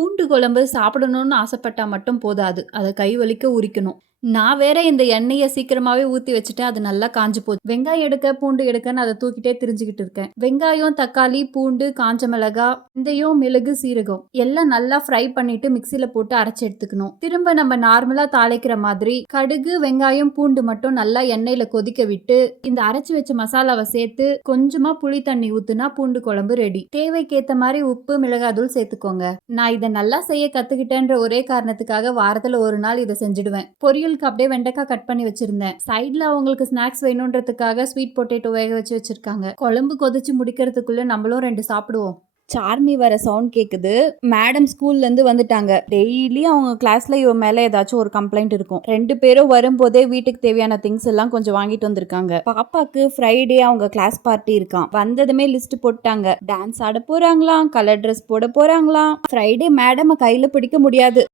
பூண்டு குழம்பு சாப்பிடணும்னு ஆசைப்பட்டா மட்டும் போதாது. அத கை வலிக்க உரிக்கணும். நான் வேற இந்த எண்ணெய சீக்கிரமாவே ஊத்தி வச்சுட்டேன். அது நல்லா காஞ்சு போச்சு. வெங்காயம் எடுக்க, பூண்டு எடுக்கன்னு அத தூக்கிட்டே திரிஞ்சுகிட்டு இருக்கேன். வெங்காயம், தக்காளி, பூண்டு, காஞ்ச மிளகா, வெந்தயம், மிளகு, சீரகம் எல்லாம் நல்லா ஃப்ரை பண்ணிட்டு மிக்ஸில போட்டு அரைச்சு எடுத்துக்கணும். திரும்ப நம்ம நார்மலா தாளிக்கிற மாதிரி கடுகு, வெங்காயம், பூண்டு மட்டும் நல்லா எண்ணெயில கொதிக்க விட்டு இந்த அரைச்சு வச்ச மசாலாவை சேர்த்து கொஞ்சமா புளி தண்ணி ஊத்துனா பூண்டு குழம்பு ரெடி. தேவைக்கேத்த மாதிரி உப்பு, மிளகாய்த்தூள் சேர்த்துக்கோங்க. நான் இதை நல்லா செய்ய கத்துக்கிட்டேன்ற ஒரே காரணத்துக்காக வாரத்துல ஒரு நாள் இதை செஞ்சுடுவேன். பொரியலுக்கு அப்படியே வெண்டைக்காய் கட் பண்ணி வச்சிருந்தேன். சைட்ல அவங்களுக்கு ஸ்நாக்ஸ் வேணும்ன்றதுக்காக ஸ்வீட் பொட்டேட்டோ வேக வச்சு வச்சிருக்காங்க. குழம்பு கொதிச்சு முடிக்கிறதுக்குள்ள நம்மளும் 2 சாப்பிடுவோம். சார்மி வர சவுண்ட் கேக்குது. மேடம் ஸ்கூல்ல இருந்து வந்துட்டாங்க. டெய்லி அவங்க கிளாஸ்ல இவ மேல ஏதாச்சும் ஒரு கம்ப்ளைண்ட் இருக்கும். 2 பேரும் வரும்போதே வீட்டுக்கு தேவையான திங்ஸ் எல்லாம் கொஞ்சம் வாங்கிட்டு வந்திருக்காங்க. பாப்பாக்கு ஃப்ரைடே அவங்க கிளாஸ் பார்ட்டி இருக்கான். வந்ததுமே லிஸ்ட் போட்டாங்க. டான்ஸ் ஆட போறாங்களாம், கலர் ட்ரெஸ் போட போறாங்களாம். ஃப்ரைடே மேடம் கையில பிடிக்க முடியாது.